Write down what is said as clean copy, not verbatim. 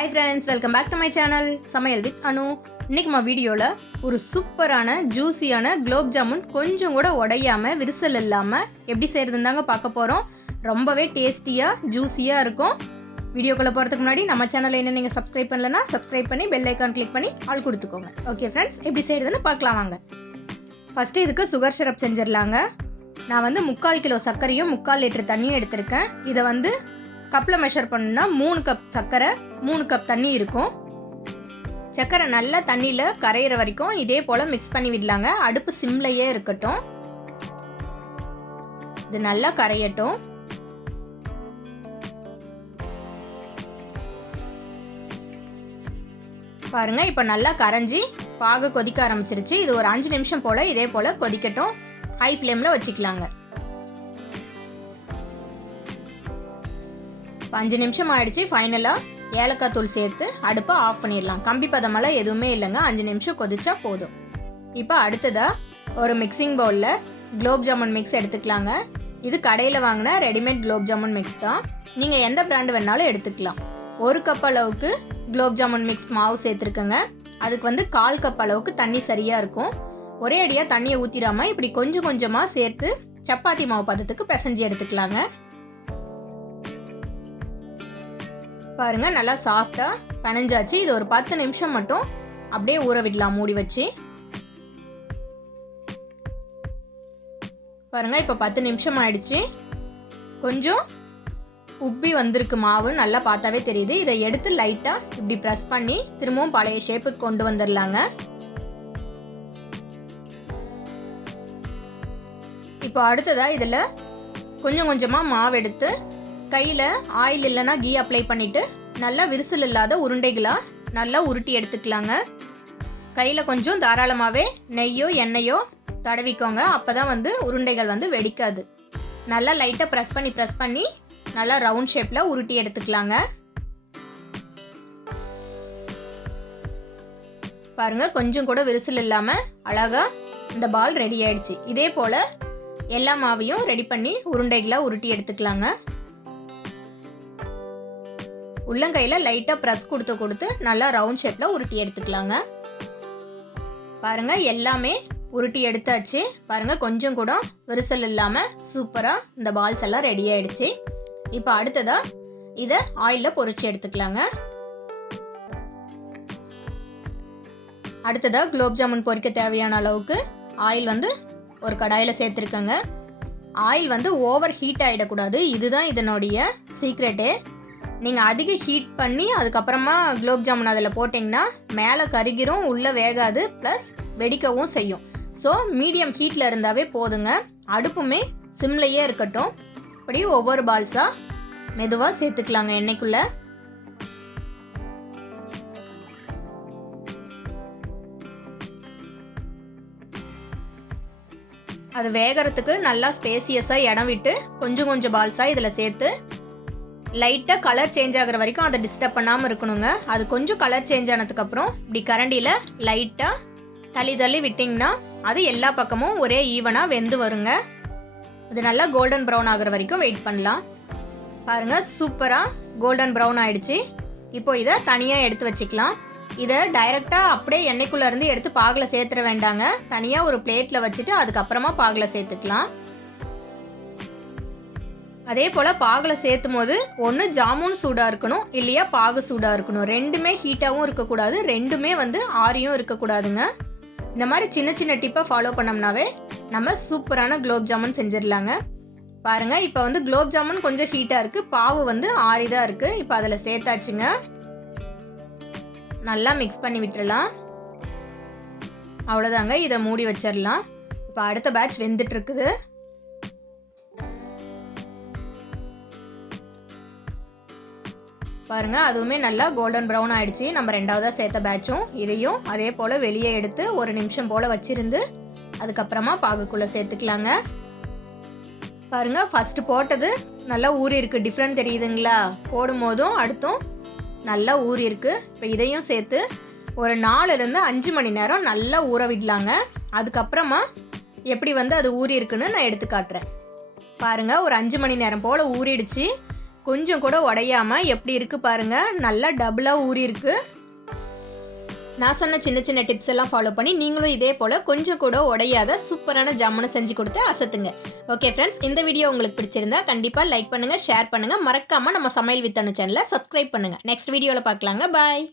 Hi friends, welcome back to my channel samayal with anu. இன்னைக்கு நம்ம வீடியோல ஒரு சூப்பரான ஜூசியான குலாப் ஜாமுன் கொஞ்சம் கூட உடையாம விரிசல் இல்லாம எப்படி செய்யறதுன்னு தாங்க பார்க்க போறோம். ரொம்பவே டேஸ்டியா ஜூசியா இருக்கும். வீடியோக்குள்ள போறதுக்கு முன்னாடி நம்ம சேனலை இன்னும் நீங்க சப்ஸ்கிரைப் பண்ணலனா சப்ஸ்கிரைப் பண்ணி பெல் ஐகான் கிளிக் பண்ணி ஆல் கொடுத்துக்கோங்க. ஓகே ஃப்ரெண்ட்ஸ், எப்படி செய்யறதுன்னு பார்க்கலாம் வாங்க. ஃபர்ஸ்ட் இதுக்கு சுகர் சிரப் செஞ்சிரலாங்க. நான் 3/4 கிலோ சர்க்கரையும் 3/4 லிட்டர் தண்ணியும் எடுத்திருக்கேன். இதை கப்பில் மெஷர் பண்ணுன்னா 3 கப் சர்க்கரை 3 கப் தண்ணி இருக்கும். சர்க்கரை நல்லா தண்ணியில் கரையிற வரைக்கும் இதே போல் மிக்ஸ் பண்ணி விடலாங்க. அடுப்பு சிம்லையே இருக்கட்டும். இது நல்லா கரையட்டும். பாருங்க, இப்போ நல்லா கரைஞ்சி பாகு கொதிக்க ஆரம்பிச்சிருச்சு. இது ஒரு 5 நிமிஷம் போல் இதே போல் கொதிக்கட்டும். ஹை ஃப்ளேமில் வச்சுக்கலாங்க. 5 நிமிஷம் ஆயிடுச்சு. ஃபைனலாக ஏலக்காய் தூள் சேர்த்து அடுப்பை ஆஃப் பண்ணிடலாம். கம்பி பதமெல்லாம் எதுவுமே இல்லைங்க. 5 நிமிஷம் கொதிச்சா போதும். இப்போ அடுத்ததாக ஒரு மிக்சிங் பவுலில் குலாப் ஜாமுன் மிக்ஸ் எடுத்துக்கலாங்க. இது கடையில் வாங்கின ரெடிமேட் குலாப் ஜாமுன் மிக்ஸ் தான். நீங்கள் எந்த பிராண்டு வேணாலும் எடுத்துக்கலாம். 1 கப் அளவுக்கு குலாப் ஜாமுன் மிக்ஸ் மாவு சேர்த்துருக்கேங்க. அதுக்கு 1/4 கப் அளவுக்கு தண்ணி சரியாக இருக்கும். ஒரே அடியாக தண்ணியை ஊற்றிடாமல் இப்படி கொஞ்சம் கொஞ்சமாக சேர்த்து சப்பாத்தி மாவு பதத்துக்கு பிசைஞ்சு எடுத்துக்கலாங்க. பாருங்க, நல்லா சாஃப்டாக பனைஞ்சாச்சு. இது ஒரு 10 நிமிஷம் மட்டும் அப்படியே ஊற விடலாம் மூடி வச்சு. பாருங்க, இப்போ 10 நிமிஷம் ஆயிடுச்சு. கொஞ்சம் உப்பி வந்திருக்கு மாவு, நல்லா பார்த்தாவே தெரியுது. இதை எடுத்து லைட்டாக இப்படி ப்ரெஸ் பண்ணி திரும்பவும் பழைய ஷேப்புக்கு கொண்டு வந்துடலாங்க. இப்போ அடுத்ததாக இதில் கொஞ்சம் கொஞ்சமாக மாவு எடுத்து கையில் ஆயில் இல்லைன்னா கீ அப்ளை பண்ணிவிட்டு நல்லா விரிசல் இல்லாத உருண்டைகளாக நல்லா உருட்டி எடுத்துக்கலாங்க. கையில் கொஞ்சம் தாராளமாகவே நெய்யோ எண்ணெயோ தடவிக்கோங்க. அப்போ தான் உருண்டைகள் வெடிக்காது. நல்லா லைட்டாக ப்ரெஸ் பண்ணி நல்லா ரவுண்ட் ஷேப்பில் உருட்டி எடுத்துக்கலாங்க. பாருங்கள், கொஞ்சம் கூட விரிசல் இல்லாமல் அழகாக இந்த பால் ரெடி ஆயிடுச்சு. இதே போல் எல்லா மாவையும் ரெடி பண்ணி உருண்டைகளாக உருட்டி எடுத்துக்கலாங்க. உள்ளங்கையில் லைட்டாக ப்ரெஸ் கொடுத்து நல்லா ரவுண்ட் ஷேப்பில் உருட்டி எடுத்துக்கலாங்க. பாருங்கள், எல்லாமே உருட்டி எடுத்தாச்சு. பாருங்கள், கொஞ்சம் கூட விரிசல் இல்லாமல் சூப்பராக இந்த பால்ஸ் எல்லாம் ரெடி ஆயிடுச்சு. இப்போ அடுத்ததாக இதை ஆயிலில் பொரிச்சு எடுத்துக்கலாங்க. அடுத்ததாக குலாப் ஜாமுன் பொரிக்க தேவையான அளவுக்கு ஆயில் ஒரு கடாயில் சேர்த்துருக்கேங்க. ஆயில் ஓவர் ஹீட் ஆகிடக்கூடாது. இதுதான் இதனுடைய சீக்ரெட்டே. நீங்கள் அதிக ஹீட் பண்ணி அதுக்கப்புறமா குலாப் ஜாமுன் அதில் போட்டிங்கன்னா மேலே கருகிரும், உள்ளே வேகாது, ப்ளஸ் வெடிக்கவும் செய்யும். ஸோ மீடியம் ஹீட்டில் இருந்தாவே போதுங்க. அடுப்புமே சிம்லையே இருக்கட்டும். இப்படி ஒவ்வொரு பால்ஸாக மெதுவாக சேர்த்துக்கலாங்க எண்ணெய்க்குள்ளே. அது வேகிறதுக்கு நல்லா ஸ்பேசியஸாக இடம் விட்டு கொஞ்சம் கொஞ்சம் பால்ஸாக இதில் சேர்த்து லைட்டாக கலர் சேஞ்ச் ஆகிற வரைக்கும் அதை டிஸ்டர்ப் பண்ணாமல் இருக்கணுங்க. அது கொஞ்சம் கலர் சேஞ்ச் ஆனதுக்கப்புறம் இப்படி கரண்டியில் லைட்டாக தள்ளி விட்டிங்கன்னா அது எல்லா பக்கமும் ஒரே ஈவனாக வெந்து வருங்க. இது நல்லா கோல்டன் ப்ரௌன் ஆகிற வரைக்கும் வெயிட் பண்ணலாம். பாருங்கள், சூப்பராக கோல்டன் ப்ரௌன் ஆகிடுச்சு. இப்போ இதை தனியாக எடுத்து வச்சுக்கலாம். இதை டைரெக்டாக அப்படியே எண்ணெய்க்குள்ளேருந்து எடுத்து பாகில் சேர்த்துட வேண்டாங்க. தனியாக ஒரு பிளேட்டில் வச்சுட்டு அதுக்கப்புறமா பாகில் சேர்த்துக்கலாம். அதே போல் பாகில் சேர்த்தும் போது ஒன்று ஜாமுன் சூடாக இருக்கணும், இல்லையா பாகு சூடாக இருக்கணும். ரெண்டுமே ஹீட்டாகவும் இருக்கக்கூடாது, ரெண்டுமே ஆரியும் இருக்கக்கூடாதுங்க. இந்த மாதிரி சின்ன சின்ன டிப்பை ஃபாலோ பண்ணோம்னாவே நம்ம சூப்பரான குலாப் ஜாமுன் செஞ்சிடலாங்க. பாருங்கள், இப்போ குலாப் ஜாமுன் கொஞ்சம் ஹீட்டாக இருக்குது, பாவு ஆரி தான் இருக்குது. இப்போ அதில் சேர்த்தாச்சுங்க. நல்லா மிக்ஸ் பண்ணி விட்டுறலாம். அவ்வளோதாங்க, இதை மூடி வச்சிடலாம். இப்போ அடுத்த பேட்ச் வெந்துட்டு இருக்குது. பாருங்கள், அதுவுமே நல்லா கோல்டன் ப்ரௌன் ஆகிடுச்சு. நம்ம ரெண்டாவதாக சேர்த்த பேட்சும் இதையும் அதே போல் வெளியே எடுத்து 1 நிமிஷம் போல் வச்சுருந்து அதுக்கப்புறமா பாகுக்குள்ளே சேர்த்துக்கலாங்க. பாருங்கள், ஃபஸ்ட்டு போட்டது நல்லா ஊறி இருக்குது. டிஃப்ரெண்ட் தெரியுதுங்களா? போடும் போதும் அடுத்தும் நல்லா ஊறி இருக்குது. இப்போ இதையும் சேர்த்து ஒரு 4லேருந்து 5 மணி நேரம் நல்லா ஊற விடலாங்க. அதுக்கப்புறமா எப்படி அது ஊறி இருக்குன்னு நான் எடுத்து காட்டுறேன். பாருங்கள், ஒரு 5 மணி நேரம் போல் ஊறிடுச்சு. கொஞ்சம் கூட உடையாமல் எப்படி இருக்குது பாருங்கள், நல்லா டபுளாக ஊறி இருக்கு. நான் சொன்ன சின்ன சின்ன டிப்ஸ் எல்லாம் ஃபாலோ பண்ணி நீங்களும் இதே போல் கொஞ்சம் கூட உடையாத சூப்பரான ஜாமுனை செஞ்சு கொடுத்து அசத்துங்க. ஓகே ஃப்ரெண்ட்ஸ், இந்த வீடியோ உங்களுக்கு பிடிச்சிருந்தா கண்டிப்பாக லைக் பண்ணுங்கள், ஷேர் பண்ணுங்கள், மறக்காமல் நம்ம சமையல் வித் அனு சேனலை சப்ஸ்கிரைப் பண்ணுங்கள். நெக்ஸ்ட் வீடியோவில் பார்க்கலாங்க. பாய்.